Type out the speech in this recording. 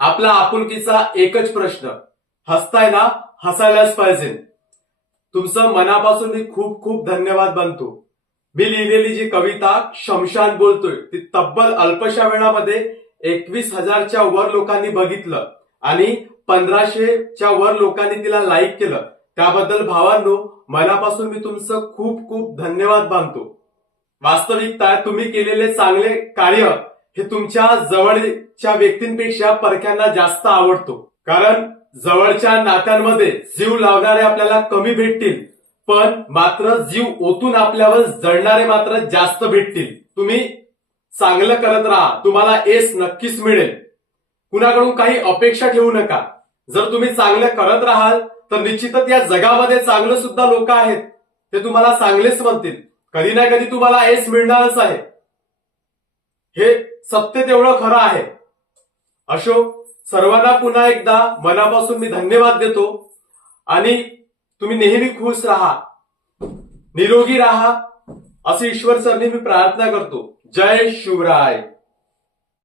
आपला आपुलकीचा एकच प्रश्न, हसताय ना? हसायलाच पाहिजे. तुमचं मनापासून मी खूप खूप धन्यवाद मानतो. मी लिहिलेली जी कविता शमशान बोलतोय ती तब्बल अल्पशा वेळामध्ये 21,000च्या वर लोकांनी बघितलं आणि 1,500च्या वर लोकांनी तिला लाईक केलं. त्याबद्दल भावांनो, मनापासून मी तुमचं खूप खूप धन्यवाद मानतो. वास्तविकता तुम्ही केलेले चांगले कार्य हे तुमच्या जवळच्या व्यक्तींपेक्षा परक्यांना जास्त आवडतो. कारण जवळच्या नात्यांमध्ये जीव लावणारे आपल्याला कमी भेटतील, पण मात्र जीव ओतून आपल्यावर जळणारे मात्र जास्त भेटतील. तुम्ही चांगलं करत राहा, तुम्हाला यश नक्कीच मिळेल. कुणाकडून काही अपेक्षा ठेवू नका. जर तुम्ही चांगलं करत राहाल तर निश्चितच या जगामध्ये चांगलं सुद्धा लोक आहेत, ते तुम्हाला चांगलेच म्हणतील. कधी ना कधी तुम्हाला यश मिळणारच आहे, हे सत्य तेवढं खरं आहे. अशोक, सर्वांना पुन्हा एकदा मनापासून मी धन्यवाद देतो आणि तुम्ही नेहमी खुश राहा, निरोगी राहा, असे ईश्वर चरणी मी प्रार्थना करतो. जय शिवराय.